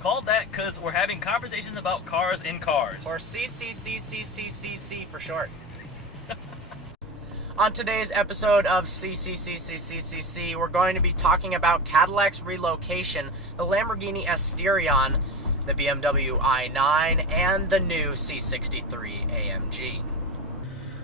Called that because we're having conversations about cars in cars. Or C.C.C.C.C.C.C for short. On today's episode of C.C.C.C.C.C, we're going to be talking about Cadillac's relocation, the Lamborghini Asterion, the BMW i9, and the new C63 AMG.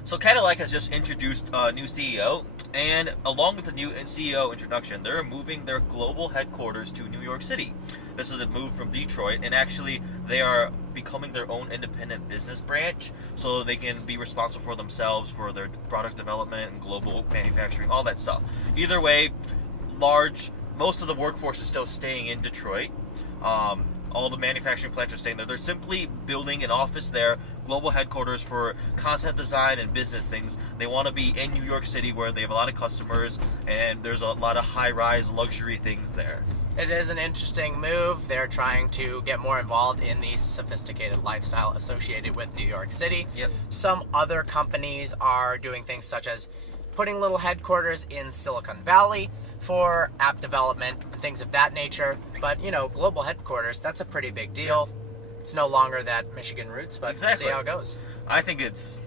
So Cadillac has just introduced a new CEO, and along with the new CEO introduction, they're moving their global headquarters to New York City. This is a move from Detroit, and actually they are becoming their own independent business branch, so they can be responsible for themselves, for their product development and global manufacturing, all that stuff. Either way, most of the workforce is still staying in Detroit. All the manufacturing plants are staying there. They're simply building an office there, global headquarters for concept design and business things. They want to be in New York City where they have a lot of customers and there's a lot of high-rise luxury things there. It is an interesting move. They're trying to get more involved in the sophisticated lifestyle associated with New York City. Yep. Some other companies are doing things such as putting little headquarters in Silicon Valley for app development and things of that nature. But, global headquarters, that's a pretty big deal. It's no longer that Michigan roots, but Exactly. We'll see how it goes. I think it's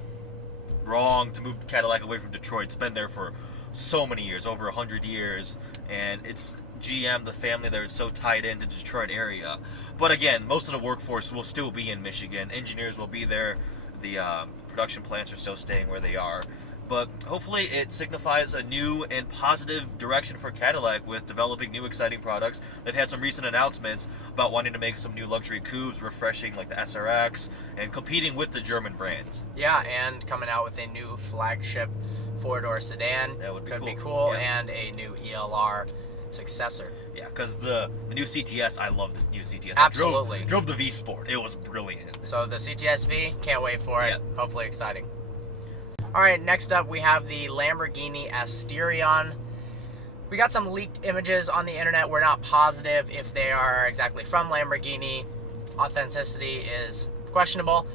wrong to move Cadillac away from Detroit. It's been there for so many years, over 100 years, and it's GM, the family there, is so tied into the Detroit area. But again, most of the workforce will still be in Michigan. Engineers will be there. The production plants are still staying where they are. But hopefully it signifies a new and positive direction for Cadillac with developing new exciting products. They've had some recent announcements about wanting to make some new luxury coupes, refreshing like the SRX, and competing with the German brands. Yeah, and coming out with a new flagship four-door sedan. That would be Could cool. be cool, Yeah. and a new ELR successor. Yeah, because the new CTS, I love this new CTS. Absolutely. I drove the V Sport. It was brilliant. So the CTS-V, can't wait for it. Yeah. Hopefully exciting. All right, next up we have the Lamborghini Asterion. We got some leaked images on the internet. We're not positive if they are exactly from Lamborghini. Authenticity is questionable.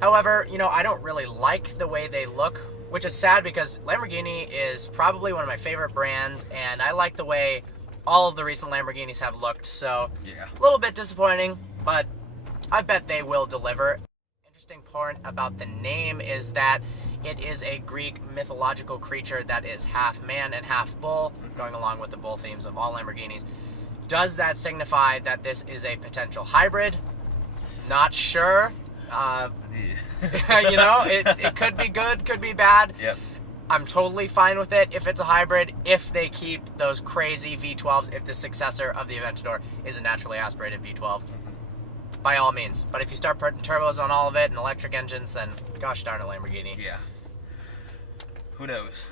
However, I don't really like the way they look, which is sad because Lamborghini is probably one of my favorite brands, and I like the way all of the recent Lamborghinis have looked. So Yeah. a little bit disappointing, but I bet they will deliver. Interesting point about the name is that it is a Greek mythological creature that is half man and half bull, going along with the bull themes of all Lamborghinis. Does that signify that this is a potential hybrid? Not sure. It could be good, could be bad. Yep. I'm totally fine with it if it's a hybrid, if they keep those crazy V12s, if the successor of the Aventador is a naturally aspirated V12. By all means. But if you start putting turbos on all of it and electric engines, then gosh darn it, Lamborghini. Yeah. Who knows?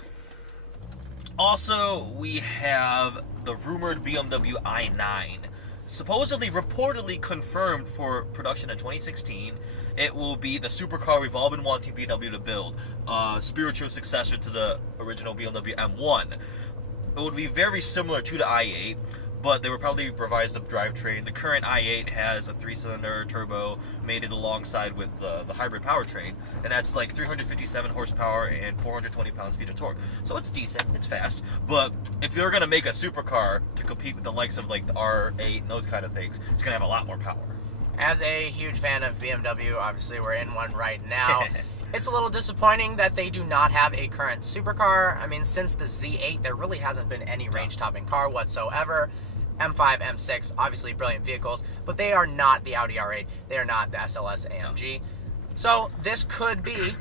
Also, we have the rumored BMW i9. Supposedly, reportedly confirmed for production in 2016. It will be the supercar we've all been wanting BMW to build. Spiritual successor to the original BMW M1. It would be very similar to the i8, but they would probably revise the drivetrain. The current i8 has a 3-cylinder turbo mated alongside with the hybrid powertrain, and that's like 357 horsepower and 420 pounds-feet of torque. So it's decent, it's fast, but if you're going to make a supercar to compete with the likes of like the R8 and those kind of things, it's going to have a lot more power. As a huge fan of BMW, obviously we're in one right now. It's a little disappointing that they do not have a current supercar. I mean, since the Z8, there really hasn't been any range-topping car whatsoever. M5, M6, obviously brilliant vehicles, but they are not the Audi R8. They are not the SLS AMG. So this could be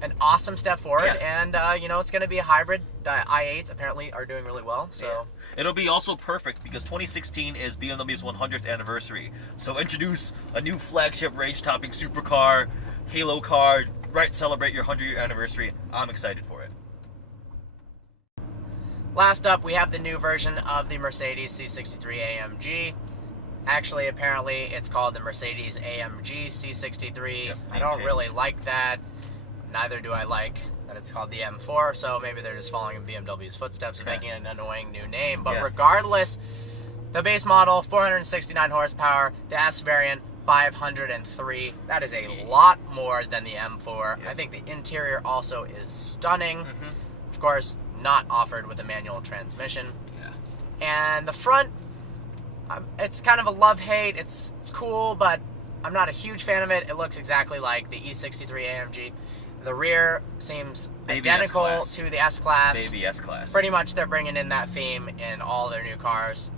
an awesome step forward, and it's going to be a hybrid. The i8s apparently are doing really well. So it'll be also perfect because 2016 is BMW's 100th anniversary. So introduce a new flagship range-topping supercar, halo car, right? Celebrate your 100-year anniversary. I'm excited for it. Last up, we have the new version of the Mercedes C63 AMG. Actually, apparently, it's called the Mercedes-AMG C63. Yep, I don't change. really like that. Neither do I like that it's called the M4, so maybe they're just following in BMW's footsteps and making an annoying new name. But regardless, the base model, 469 horsepower, the S variant, 503. That is a lot more than the M4. Yep. I think the interior also is stunning. Of course, not offered with a manual transmission. And the front, It's kind of a love-hate. It's cool, but I'm not a huge fan of it. It looks exactly like the E63 AMG. The rear seems Baby identical S-Class. to the S-Class. Baby S-Class. Pretty much they're bringing in that theme in all their new cars.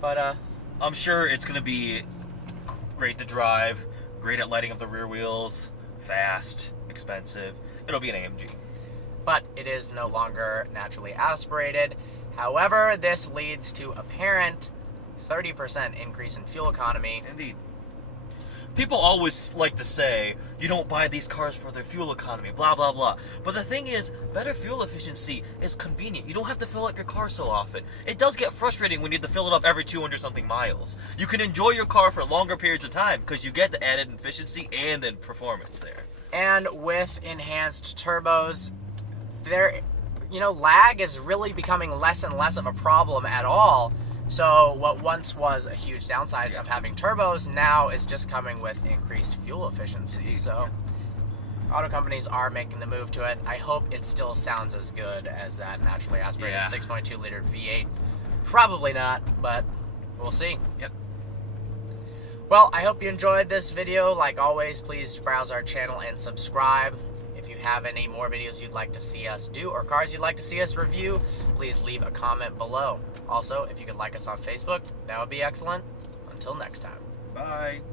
But, I'm sure it's going to be great to drive, great at lighting up the rear wheels, fast, expensive. It'll be an AMG. but it is no longer naturally aspirated. However, this leads to apparent 30% increase in fuel economy. Indeed. People always like to say, you don't buy these cars for their fuel economy, blah, blah, blah. But the thing is, better fuel efficiency is convenient. You don't have to fill up your car so often. It does get frustrating when you have to fill it up every 200-something miles. You can enjoy your car for longer periods of time because you get the added efficiency and then performance there. And with enhanced turbos, lag is really becoming less and less of a problem at all. So what once was a huge downside of having turbos now is just coming with increased fuel efficiency. So auto companies are making the move to it. I hope it still sounds as good as that naturally aspirated 6.2 liter V8. Probably not, but we'll see. Yep. Well, I hope you enjoyed this video. Like always, please browse our channel and subscribe. If you have any more videos you'd like to see us do or cars you'd like to see us review, please leave a comment below. Also, if you could like us on Facebook, that would be excellent. Until next time. Bye.